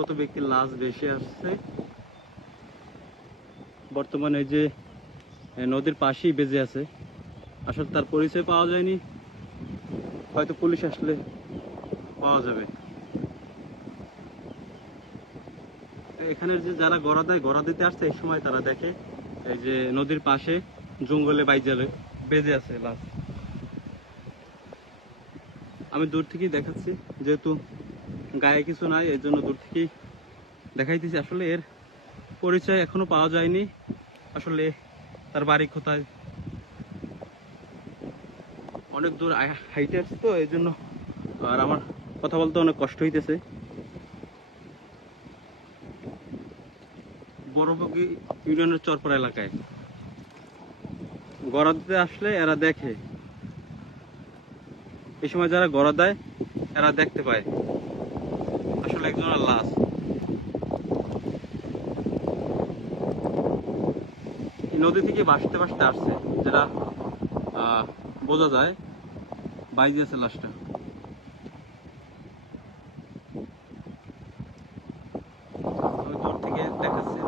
কত ব্যক্তির লাশ ভেসে আসছে। বর্তমানে যে নদীর পাশেই বেজে আছে। আসলে তার পরিচয় পাওয়া যায়নি। হয়তো পুলিশ আসলে পাওয়া যাবে। এখানের যে যারা গড়া দেয়, গড়া দিতে আসছে, এই সময় তারা দেখে এই যে নদীর পাশে জঙ্গলে বাইজালে বেজে আছে লাশ। আমি দূর থেকেই দেখাচ্ছি, যেহেতু গায়ে কিছু নাই, এর জন্য দূর থেকেই দেখাইতেছি। আসলে এর পরিচয় এখনও পাওয়া যায়নি। আসলে তার বাড়ি কোথায়? অনেক দূর হাইটে আছে তো এই জন্য আর আমার কথা বলতে অনেক কষ্ট হইতেছে। বড়বগি ইউনিয়নের চরপড়া এলাকায়। গড়া দিতে আসলে এরা দেখে। এই সময় যারা গড়া দেয়, এরা দেখতে পায়। আসলে একজনের লাশ। নদী থেকে বাসতে বাসতে আসছে যেটা বোঝা যায় বাইজে লাশটা আমি দূর থেকে দেখাচ্ছি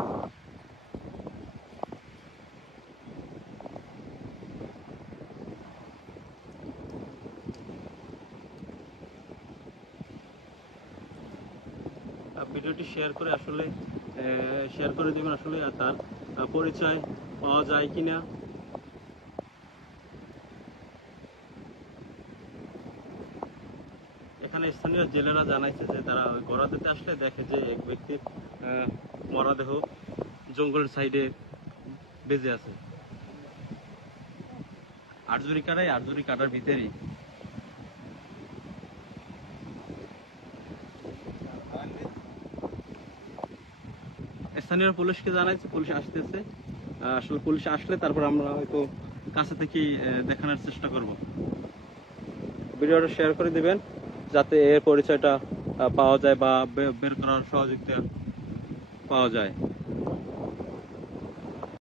আহ, ভিডিওটি শেয়ার করে আসলে শেয়ার করে দেবেন আসলে তার পরিচয় পাওয়া যায় কিনা। এখানে স্থানীয় জেলেরা জানাইছে যে তারা ওই গোড়াতে আসলে দেখে যে এক ব্যক্তির মরদেহ জঙ্গলের সাইডে বেজে আছে। আরজুরি কাটাই আরজুরি কাটার ভিতরেই স্থানীয় পুলিশকে জানাইছি, পুলিশ আসতেছে। আসলে পুলিশ আসলে তারপর আমরা হয়তো কাছে থেকে দেখানোর চেষ্টা করব। ভিডিওটা শেয়ার করে দিবেন, যাতে এর পরিচয়টা পাওয়া যায় বা বের করার সহযোগিতা পাওয়া যায়।